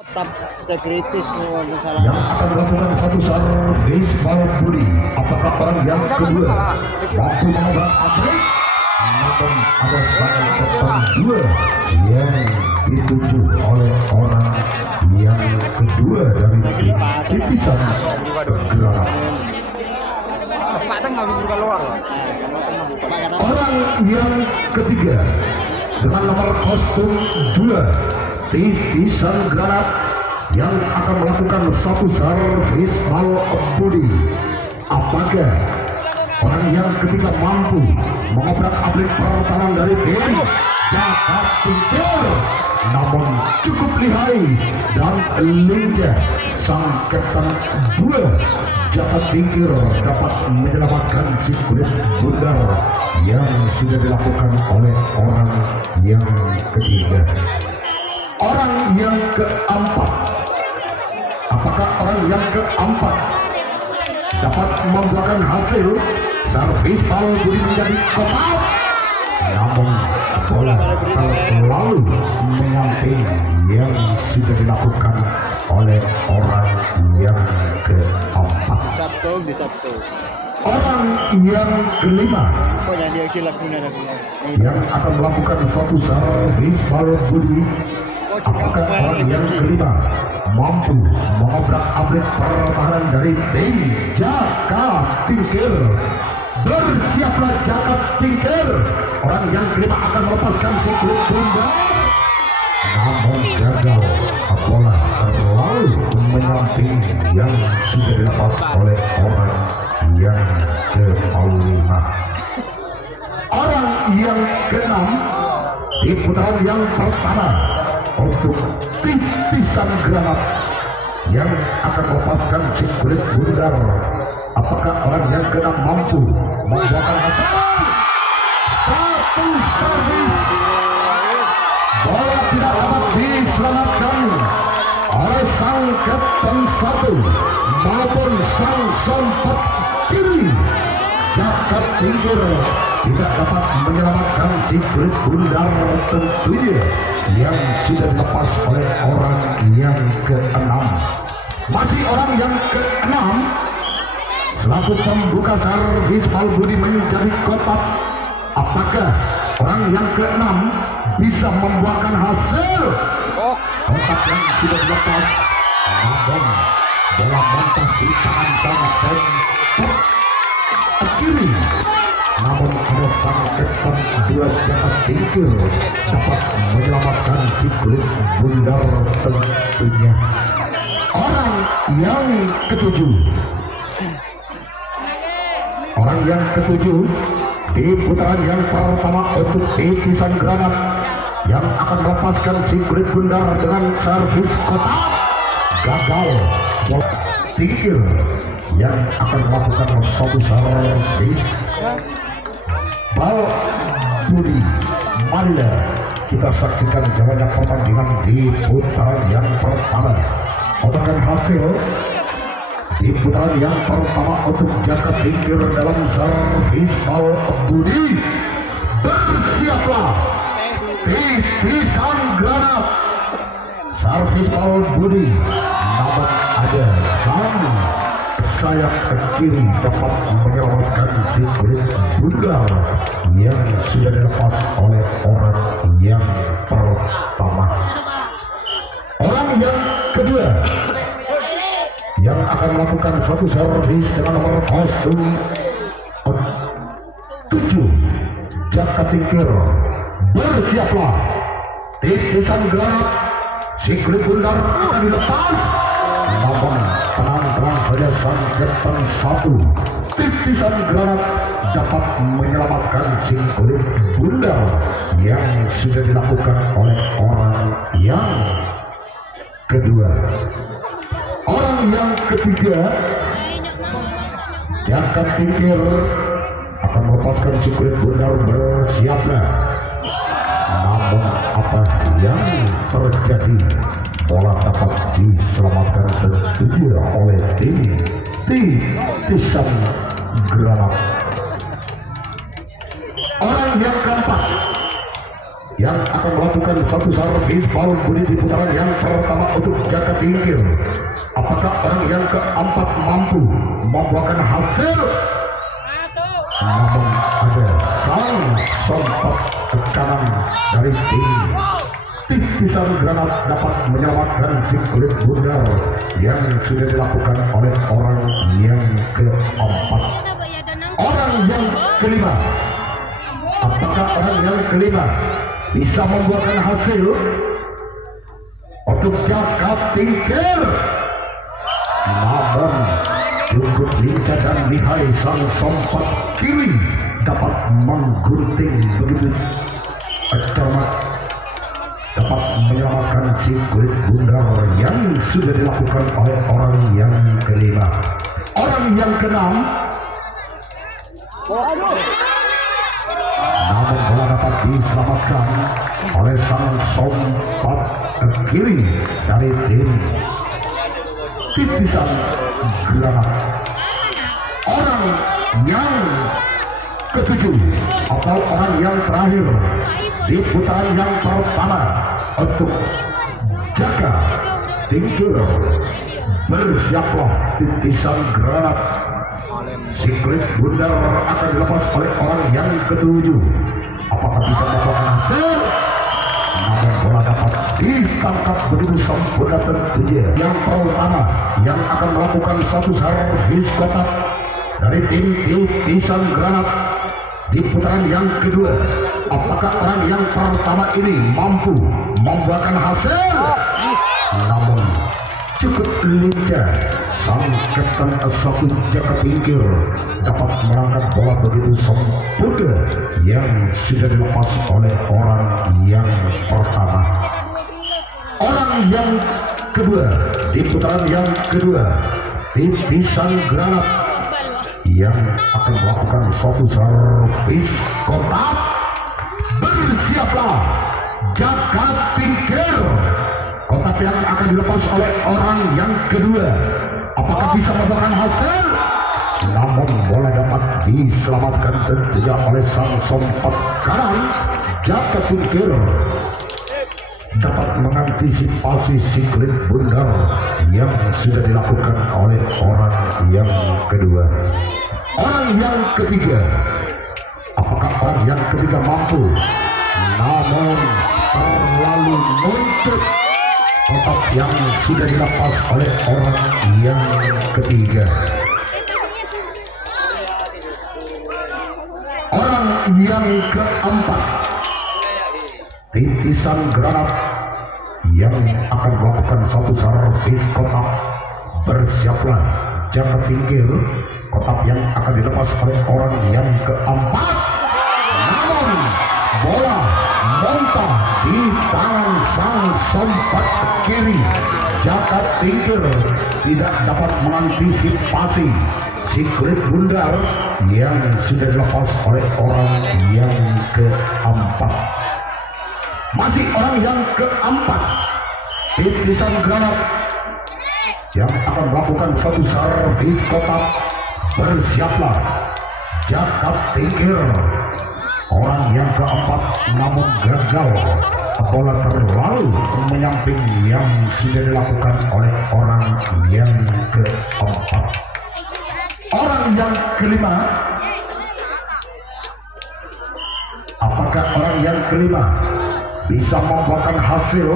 tetap sekritis misalnya yang akan melakukan satu servis body. Apakah orang yang kedua mampu mengobrak atlet? Namun ada sang depan dua yang dituju oleh orang yang kedua dari titisan bergerak. Orang yang ketiga dengan nomor kostum 2 titisan granat yang akan melakukan satu servis body. Apakah orang yang ketiga mampu mengobrak abrik pertahanan dari tim Jakarta Tingkir? Namun cukup lihai dan lincah sang kapten 2 Jakarta Tingkir dapat menyelamatkan si kulit bundar yang sudah dilakukan oleh orang yang ketiga. Orang yang keempat, apakah orang yang keempat dapat membuahkan hasil servis body menjadi kotak? Namun bola selalu menyamping yang sudah dilakukan oleh orang yang keempat. di satu Orang yang kelima pokoknya dia gila guna yang akan melakukan satu servis body. Apakah orang yang kelima mampu mengobrak abrik pertahanan dari tim Jakarta Tingkir? Bersiaplah Jakarta Tingkir. Orang yang kelima akan melepaskan si kulit bundar, namun gagal. Bola terlalu menyamping yang sudah dilepas oleh orang yang kelima. Orang yang keenam di putaran yang pertama untuk titisan granat yang akan melepaskan si kulit bundar. Apakah orang yang keenam mampu membuahkan hasil satu servis? Bola tidak dapat diselamatkan oleh sang kapten 1 maupun sang sompat kiri. Jakarta Tingkir tidak dapat menyelamatkan si kulit bundar tentunya yang sudah dilepas oleh orang yang keenam. Masih orang yang keenam selaku pembuka servis body menjadi kotak. Apakah orang yang keenam bisa membuahkan hasil kotak yang sudah dilepas? Namun bola mentah di tangan sang sompat kiri. Namun ada sang kapten 2 Jakarta Tingkir dapat menyelamatkan si kulit bundar tentunya. Orang yang ketujuh, orang yang ketujuh di putaran yang pertama untuk titisan granat yang akan melepaskan si kulit bundar dengan servis kotak. Gagal. Bola Tingkir yang akan melakukan satu servis body. Marilah kita saksikan jalannya pertandingan di putaran yang pertama. Otokan hasil di putaran yang pertama untuk Jakarta Tingkir dalam servis body. Bersiaplah titisan granat servis body. Namun ada sang sayap kiri dapat menyelamatkan si kulit bundar yang sudah dilepas oleh orang yang pertama. Orang yang kedua yang akan melakukan satu servis dengan nomor kostum 7 Jakarta Tingkir. Bersiaplah titisan granat si kulit bundar akan dilepas. Namun tenang-tenang saja sang kapten 1 titisan granat dapat menyelamatkan si kulit bundar yang sudah dilakukan oleh orang yang kedua. Orang yang ketiga Jakarta Tingkir akan melepaskan si kulit bundar. Bersiaplah. Namun apa yang terjadi? Bola dapat diselamatkan tentunya oleh tim titisan granat. Orang yang keempat yang akan melakukan satu servis ball budi di putaran yang pertama untuk jaga tingkir. Apakah orang yang keempat mampu membuahkan hasil? Namun ada sang sompat ke kanan dari tim. Titisan granat dapat menyelamatkan si kulit bundar yang sudah dilakukan oleh orang yang keempat. Orang yang kelima, apakah orang yang kelima bisa membuahkan hasil untuk jaga tingkir? Namun cukup lincah dan lihai sang sompat kiri dapat menggunting begitu cermat, dapat menyelamatkan si kulit bundar yang sudah dilakukan oleh orang yang kelima. Orang yang keenam, namun bola dapat diselamatkan oleh sang sompat kiri dari tim Titisan Granat. Orang yang ketujuh atau orang yang terakhir di putaran yang pertama untuk jaga tingkir, bersiaplah Titisan Granat. Si kulit bundar akan dilepas oleh orang yang ketujuh. Apakah bisa membuahkan hasil? Namun bola dapat ditangkap begitu sempurna tentunya. Yang pertama yang akan melakukan satu servis kotak dari tim Titisan Granat di putaran yang kedua. Apakah orang yang pertama ini mampu membuahkan hasil? Namun cukup lincah sang kapten satu jaga tingkir dapat merangkap bola begitu sempurna yang sudah dilepas oleh orang yang pertama. Orang yang kedua di putaran yang kedua, Titisan Granat yang akan melakukan suatu servis kotak. Bersiaplah jaga tingkir. Kotak yang akan dilepas oleh orang yang kedua. Apakah bisa membuahkan hasil? Namun bola dapat diselamatkan tentunya oleh sang sompat kanan. Jaga tingkir dapat mengantisipasi si kulit bundar yang sudah dilakukan oleh orang yang kedua. Orang yang ketiga, apakah orang yang ketiga mampu? Namun terlalu nuntut kotak yang sudah dilepas oleh orang yang ketiga. Orang yang keempat, Titisan Granat yang akan melakukan satu servis kotak. Bersiaplah jaga tingkir. Kotak yang akan dilepas oleh orang yang keempat. Namun bola montak di tangan sang sompat kiri. Jaga tingkir tidak dapat mengantisipasi si kulit bundar yang sudah dilepas oleh orang yang keempat. Masih orang yang keempat, Titisan Granat yang akan melakukan satu servis kotak. Bersiaplah jaga tingkir. Orang yang keempat namun gagal. Bola terlalu menyamping yang sudah dilakukan oleh orang yang keempat. Orang yang kelima, apakah orang yang kelima bisa membuahkan hasil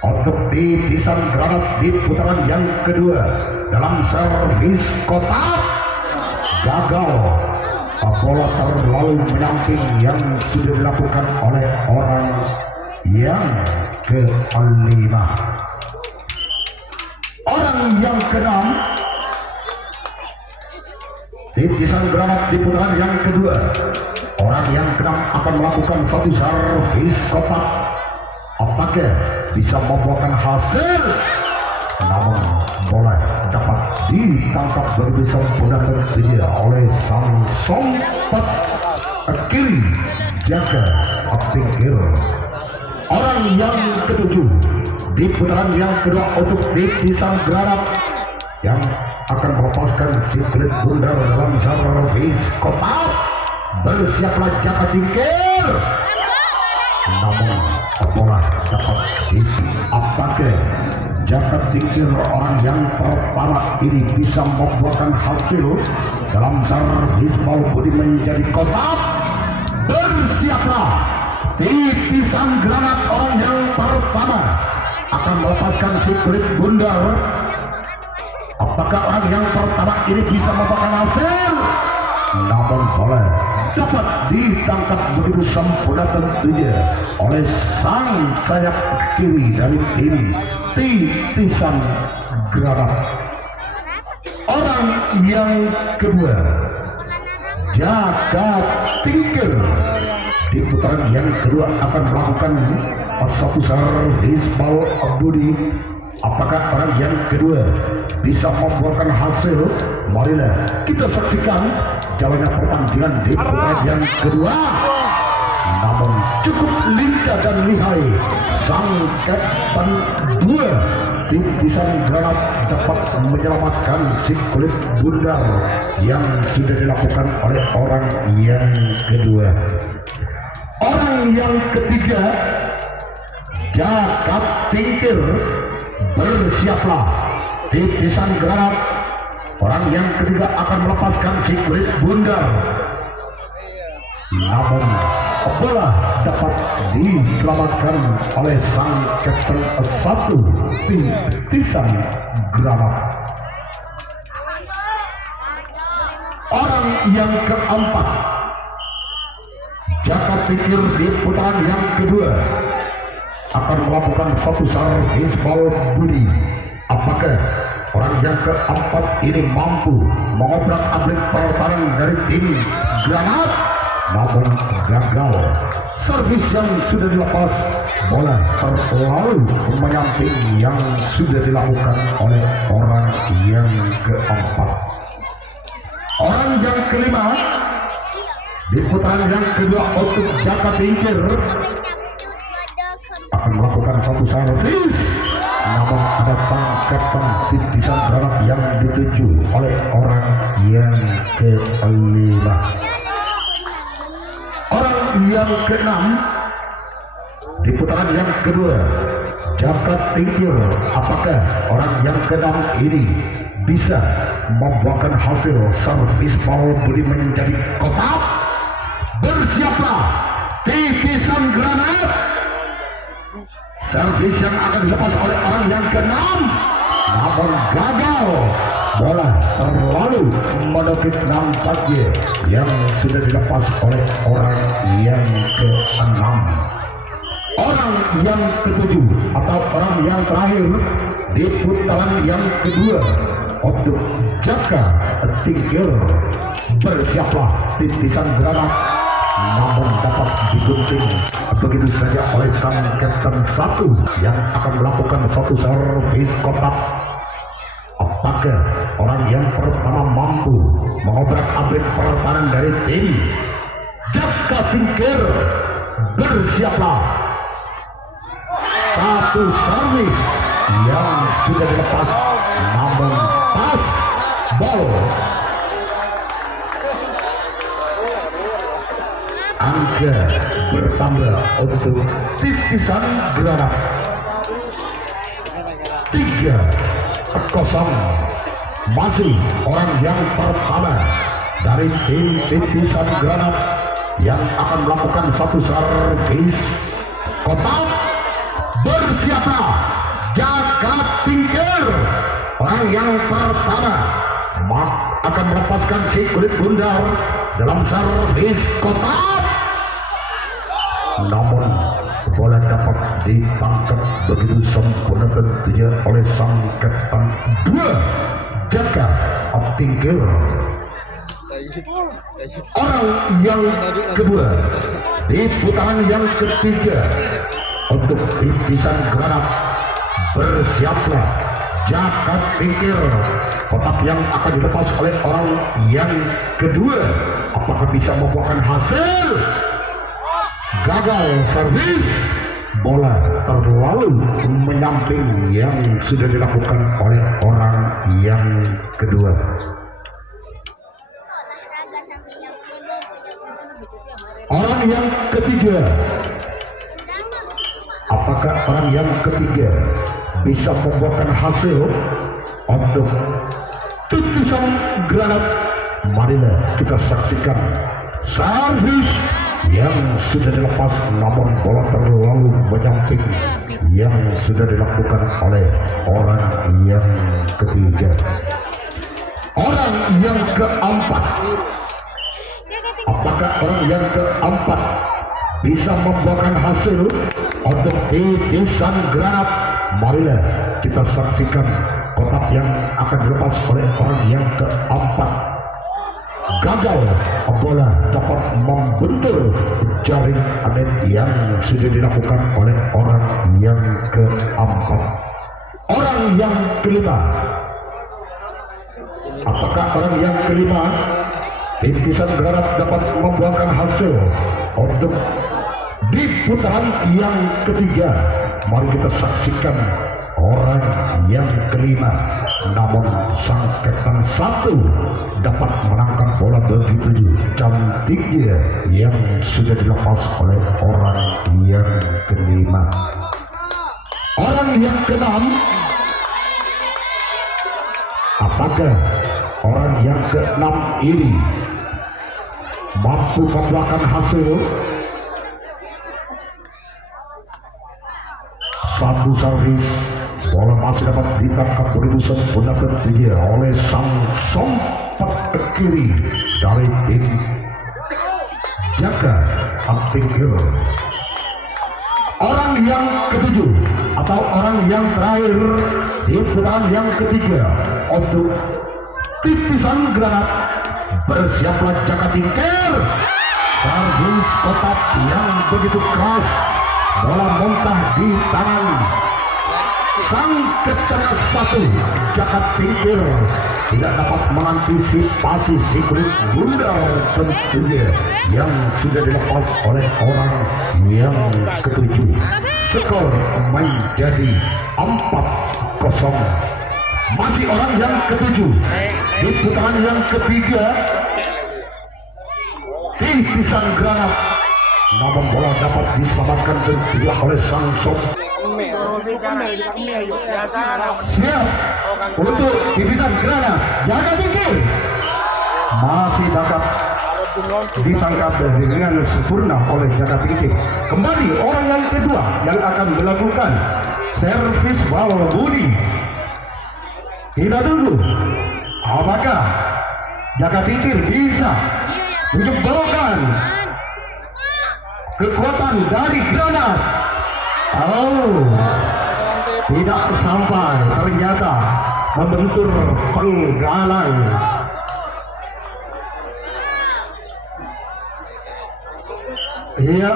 untuk Titisan Granat di putaran yang kedua dalam servis kotak? Gagal. Bola terlalu menyamping yang sudah dilakukan oleh orang yang kelima. Orang yang keenam, Titisan Granat di putaran yang kedua. Orang yang keenam akan melakukan satu servis kotak. Apakah bisa membuahkan hasil? Namun bola dapat ditangkap begitu sempurna tentunya oleh sang sompat kiri jaga tingkir. Orang yang ketujuh di putaran yang kedua untuk Titisan Granat yang akan melepaskan si kulit bundar dalam servis kotak. Bersiaplah jaga tingkir. namun bola dapat diapake. Jaga tingkir orang yang pertama ini bisa membuahkan hasil dalam servis ball body menjadi kotak. Bersiaplah, titisan granat orang yang pertama akan melepaskan si kulit bundar. Apakah orang yang pertama ini bisa membuahkan hasil? Namun bola dapat ditangkap begitu sempurna tentunya oleh sang sayap kiri dari tim titisan granat. Orang yang kedua, Jaga Tingkir, di putaran yang kedua akan melakukan satu servis ball body. Apakah orang yang kedua bisa membuahkan hasil? Marilah kita saksikan jalannya pertandingan di putaran yang kedua. Namun cukup lincah dan lihai sang kapten dua titisan granat dapat menyelamatkan si kulit bundar yang sudah dilakukan oleh orang yang kedua. Orang yang ketiga, Jaga Tingkir, bersiaplah, titisan granat orang yang ketiga akan melepaskan si kulit bundar. Namun bola dapat diselamatkan oleh sang kapten satu titisan granat. Orang yang keempat, Jaga Tingkir di putaran yang kedua akan melakukan satu servis ball body. Apakah orang yang keempat ini mampu mengobrak-abrik pertahanan dari tim granat? Namun gagal. Servis yang sudah dilepas, bola terlalu menyamping yang sudah dilakukan oleh orang yang keempat. Orang yang kelima di putaran yang kedua untuk Jaga Tingkir akan melakukan satu servis, namun ada sang kapten titisan granat yang dituju oleh orang yang kelima. Orang yang keenam di putaran yang kedua, Jaga Tingkir. Apakah orang yang keenam ini bisa membuahkan hasil servis ball body menjadi kotak? Bersiaplah, titisan granat. Servis yang akan dilepas oleh orang yang keenam, namun gagal. Bola terlalu menukik nampaknya yang sudah dilepas oleh orang yang keenam. Orang yang ketujuh atau orang yang terakhir di putaran yang kedua untuk Jaga Tingkir. Bersiaplah, titisan granat, namun dapat digunting begitu saja oleh sang kapten satu yang akan melakukan suatu servis kotak. Apakah orang yang pertama mampu mengobrak-abrik pertahanan dari tim Jaga Tingkir? Bersiaplah, satu servis yang sudah dilepas, namun pas ball. Angka bertambah untuk titisan granat 3-0. Masih orang yang pertama dari tim titisan granat yang akan melakukan satu servis kotak. Bersiaplah, Jaga Tingkir. Orang yang pertama akan melepaskan si kulit bundar dalam servis kotak. Namun bola dapat ditangkap begitu sempurna tentunya oleh sang kapten dua, Jaga Tingkir. Orang yang kedua di putaran yang ketiga untuk titisan granat. Bersiaplah, Jaga Tingkir. Kotak yang akan dilepas oleh orang yang kedua, apakah bisa membuahkan hasil? Gagal servis, bola terlalu menyamping yang sudah dilakukan oleh orang yang kedua. Orang yang ketiga Apakah orang yang ketiga bisa membuahkan hasil untuk titisan granat? Marilah kita saksikan servis yang sudah dilepas, namun bola terlalu menyamping yang sudah dilakukan oleh orang yang ketiga. Orang yang keempat, apakah orang yang keempat bisa membuahkan hasil untuk titisan granat? Marilah kita saksikan kotak yang akan dilepas oleh orang yang keempat. Gagal, bola dapat membentur jaring net yang sudah dilakukan oleh orang yang keempat. Orang yang kelima, apakah orang yang kelima titisan granat dapat membuahkan hasil untuk di putaran yang ketiga? Mari kita saksikan orang yang kelima, namun sang kapten satu dapat menangkap bola begitu cantiknya yang sudah dilepas oleh orang yang kelima. Orang yang keenam, apakah orang yang keenam ini mampu membuahkan hasil? Satu servis, bola masih dapat ditangkap begitu sempurna tentunya oleh sang sompat ke kiri dari tim Jaka Tingkir. Orang yang ketujuh atau orang yang terakhir di putaran yang ketiga untuk titisan granat, bersiaplah Jaka Tingkir. Servis kotak yang begitu keras, bola muntah di tangan sang kapten satu Jaka Tingkir, tidak dapat mengantisipasi sikut bundar tentunya yang sudah dilepas oleh orang yang ketujuh. Skor menjadi 4-0. Masih orang yang ketujuh di putaran yang ketiga, titisan granat, namun bola dapat diselamatkan tentunya oleh sang siap untuk titisan granat. Jaka Tingkir masih dapat ditangkap dengan sempurna oleh Jaka Tingkir. Kembali orang yang kedua yang akan melakukan servis ball budi. Kita tunggu apakah Jaka Tingkir bisa menjebolkan kekuatan dari granat. Tidak sampai, ternyata membentur penggalang. Iya,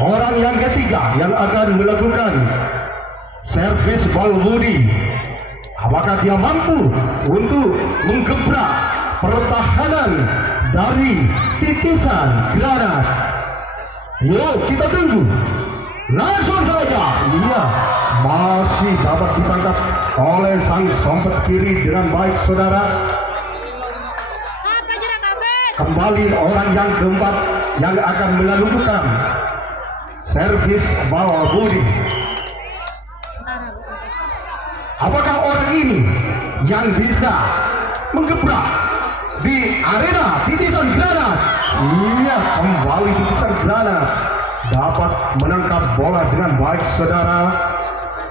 orang yang ketiga yang akan melakukan servis ball budi. Apakah dia mampu untuk menggebrak pertahanan dari titisan granat? Yuk kita tunggu. Langsung saja. Iya, masih dapat ditangkap oleh sang sompet kiri dengan baik, saudara. Kembali orang yang keempat yang akan melakukan servis ball budi. Apakah orang ini yang bisa menggebrak di arena titisan granat? Iya, kembali titisan granat dapat menangkap bola dengan baik, saudara.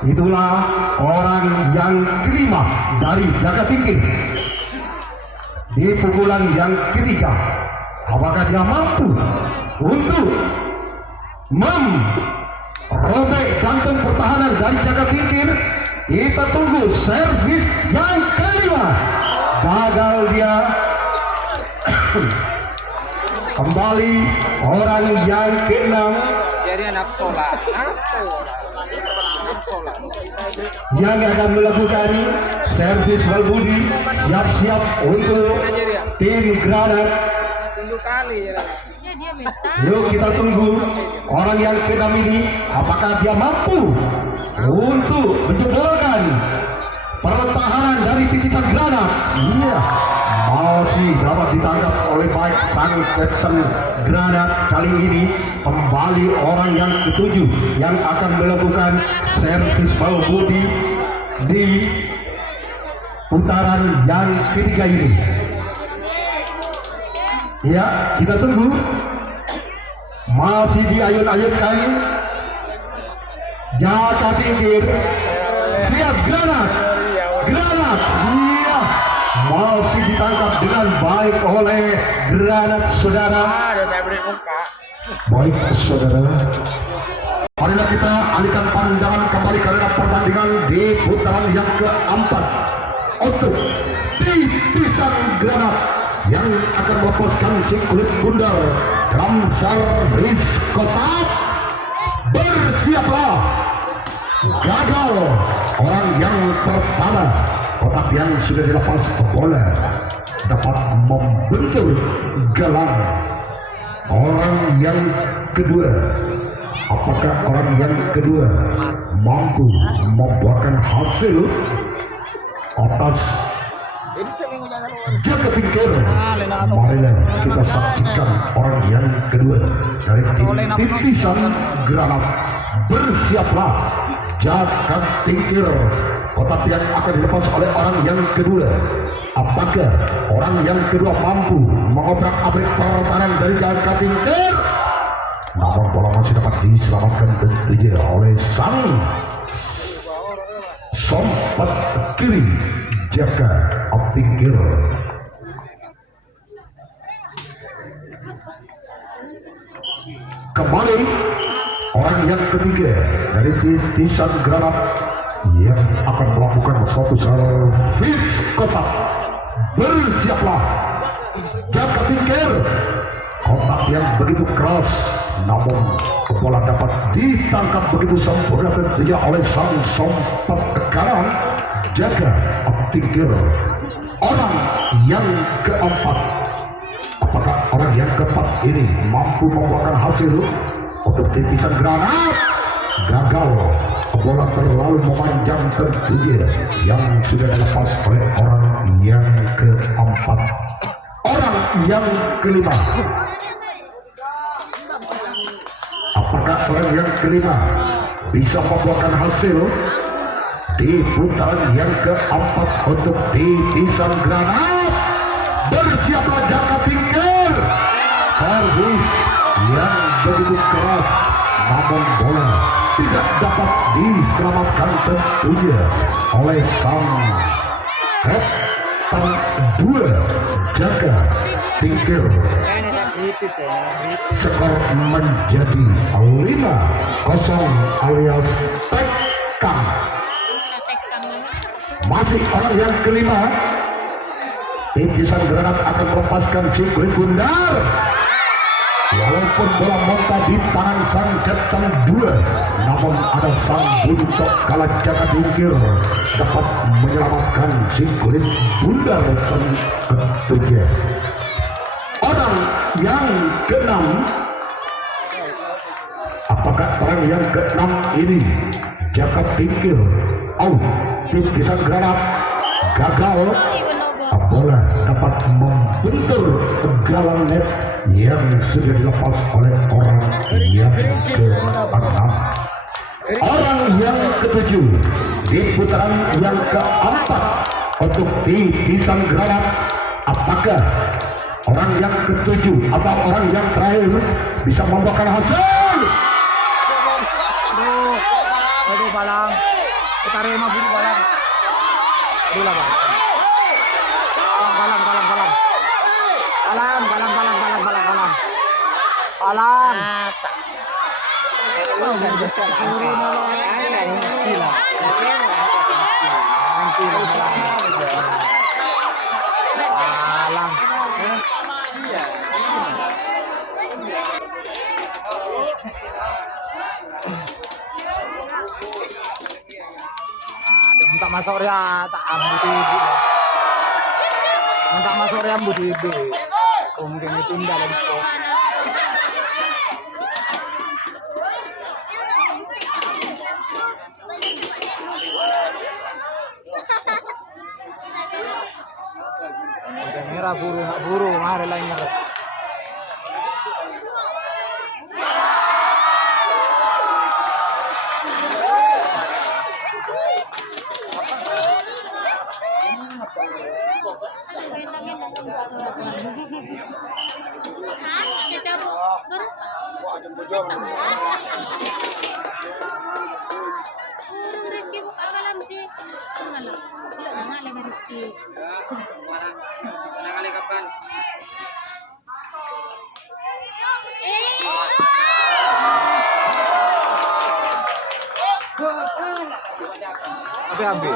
Itulah orang yang kelima dari Jaka Tingkir di pukulan yang ketiga. Apakah dia mampu untuk merobek jantung pertahanan dari Jaka Tingkir? Kita tunggu servis yang kelima. Gagal dia. Kembali orang yang keenam yang akan melakukan servis ball budi. Siap-siap untuk tim granat. Yuk kita tunggu orang yang keenam ini, apakah dia mampu untuk menjebolkan pertahanan dari titisan granat? Iya, masih dapat ditangkap oleh baik sang Kapten Granat. Kali ini kembali orang yang ketujuh yang akan melakukan servis bal budi di putaran yang ketiga ini. Ya, kita tunggu. Masih diayun-ayunkan. Jaka pinggir. Siap granat. Granat. Iya. Masih ditangkap dengan baik oleh Granat, saudara. Baik, saudara. Marilah kita alihkan pandangan kembali karena pertandingan di putaran yang keempat untuk titisan Granat yang akan melepaskan kulit bundar dalam servis kotak. Bersiaplah. Gagal orang yang pertama. Kotak yang sudah dilepas bola dapat membentur galang. Orang yang kedua, apakah orang yang kedua mampu membuahkan hasil atas jaga tingkir? Marilah kita saksikan orang yang kedua dari tim titisan Granat. Bersiaplah. Jaga tingkir. Kotak yang akan dilepas oleh orang yang kedua. Apakah orang yang kedua mampu mengobrak-abrik pertahanan dari jaga tingkir? Namun bola masih dapat diselamatkan tentunya oleh sang sompat kiri jaga tingkir. Kembali orang yang ketiga dari titisan Granat yang akan melakukan suatu servis kotak. Bersiaplah. Jaga tingkir. Kotak yang begitu keras, namun bola dapat ditangkap begitu sempurna tentunya oleh sang sompat kanan jaga tingkir. Orang yang keempat, apakah orang yang keempat ini mampu membuahkan hasil untuk titisan Granat? Gagal. Bola terlalu memanjang tentunya yang sudah dilepas oleh orang yang keempat. Orang yang kelima, apakah orang yang kelima bisa membuahkan hasil di putaran yang keempat untuk titisan Granat? Bersiaplah jaga tingkir. Servis yang begitu keras, namun bola tidak dapat diselamatkan tentunya oleh sang Kapten dua jaga tingkir. Skor menjadi 5-0 alias tekan. Masih orang yang kelima, titisan Granat akan melepaskan si kulit bundar. Walaupun bola monta di tangan sang Kapten 2, namun ada sang buntok kala jaga tingkir dapat menyelamatkan si kulit bundar tentunya. Orang yang keenam, apakah orang yang keenam ini jaga tingkir? Titisan Granat gagal. Bola dapat membentur galang net yang sudah dilepas oleh orang yang ke-6. Orang yang ketujuh di putaran yang keempat untuk titisan Granat. Apakah orang yang ketujuh atau orang yang terakhir bisa membuahkan hasil? Aduh balang, kita rema bulu balang. Aduh lah bang. Balang. Besar tak masuk ya tak ambil ibu. Tak masuk ya ambil ibu. Mungkin itu indah lagi. merah buru, nak buru, mari lain nyerah. Apa ambil?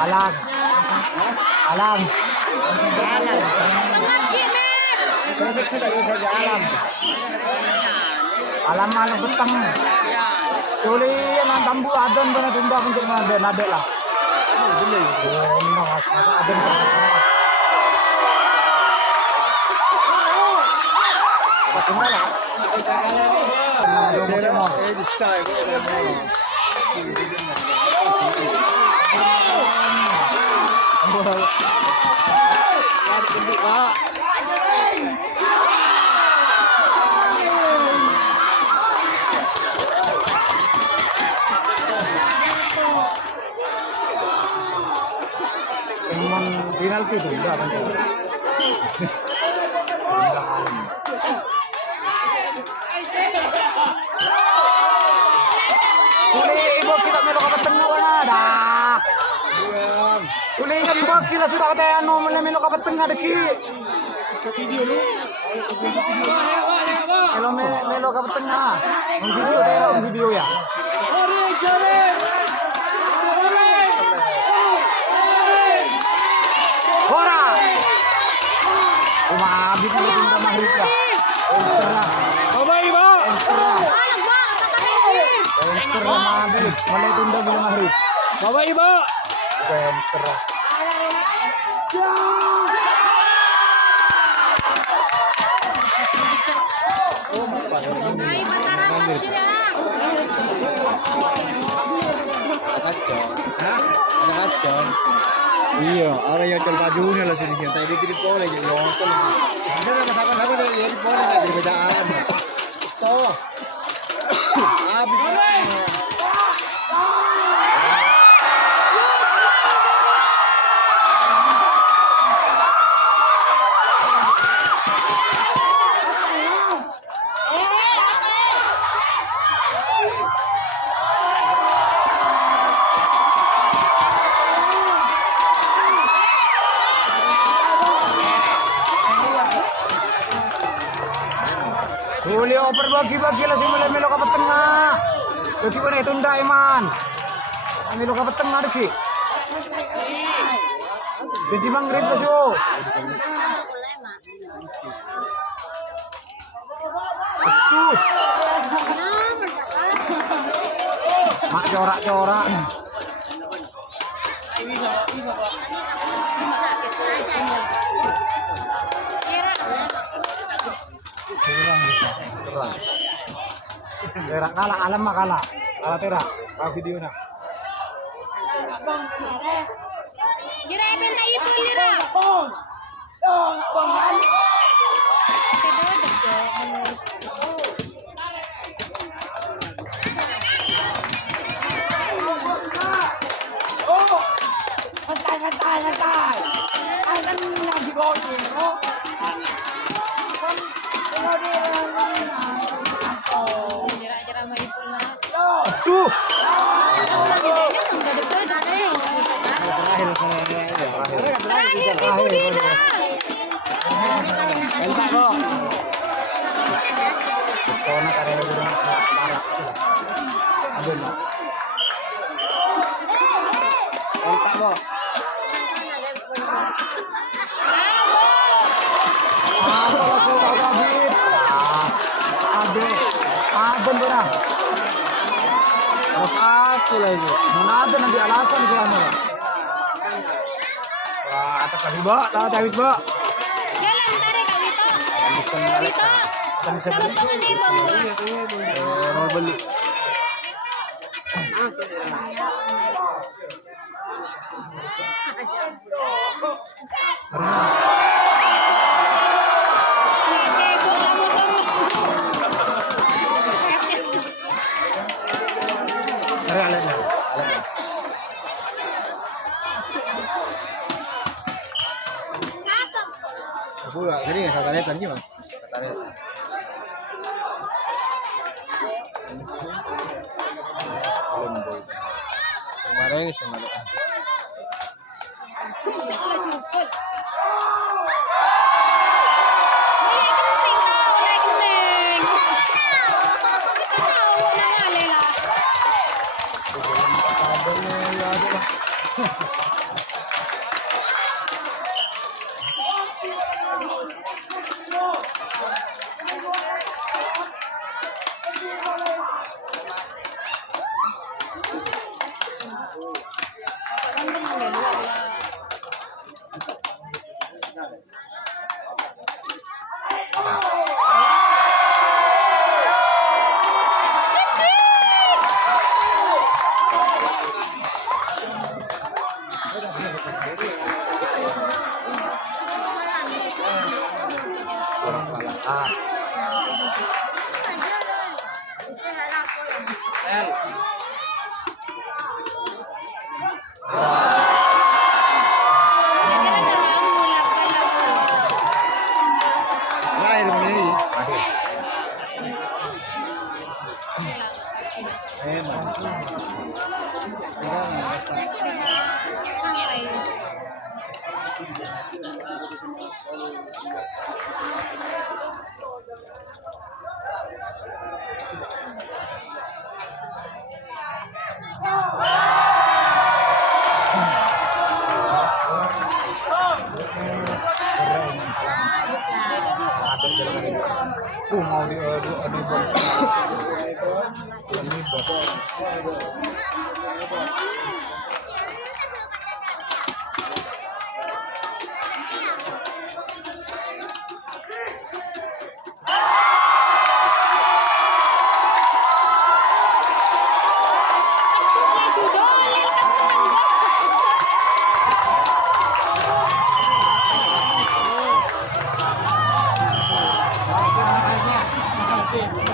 Alang. Alang. Alam malam betang. Culi yang tambu adan bana tunda untuk nade lah. Boleh. Masa adan. Bagaimana? Saya mau decide penalti itu enggak kan? Uli ibu kita melok ke tengah mana dah. Uli ingat ibu kita sudah kata anu melok ke tengah deki. Video lu. Kalau melok ke tengah. Video daerah video ya. Hora. Rumah abis itu tunda maghrib lah. Bye bye. Enter rumah abis. Mulai tunda bila maghrib. Bye ibu. Enter. Iya, orang yang jual bajunya lah sini. Tadi di boleh jadi nonton. Ini masakan apa nih? Jadi boleh nggak jadi bacaan. So, habis. Boleh oper bagi-bagi lah si melo ke tengah. Lagi mana tunda Iman. Melo ke tengah lagi. Jadi mangrib lah so. Aduh. Mak corak-corak. Terak kalah, alam mah kalah. Kalah terak. Kau video nak. Lira benta itu lira. Santai. Akan lagi gol tu. Jira-jira mai pula. Aduh. Orang gedenya enggak ada beda deh. Terakhir itu lira. Entak kok. Kona karena udah parah. Ada nak. Entak kok. Aben benar. Terus aku lagi. Mana ada nanti alasan ke anu. Wah, atas kasih bak, tahu David bak. Jalan tarik kali itu. Itu. Taruh tangan di bawah. Mau beli. Aku gak sering ya kata netan mas. Kata netan. Kemarin semuanya. Santai. Mau diadu Thank you.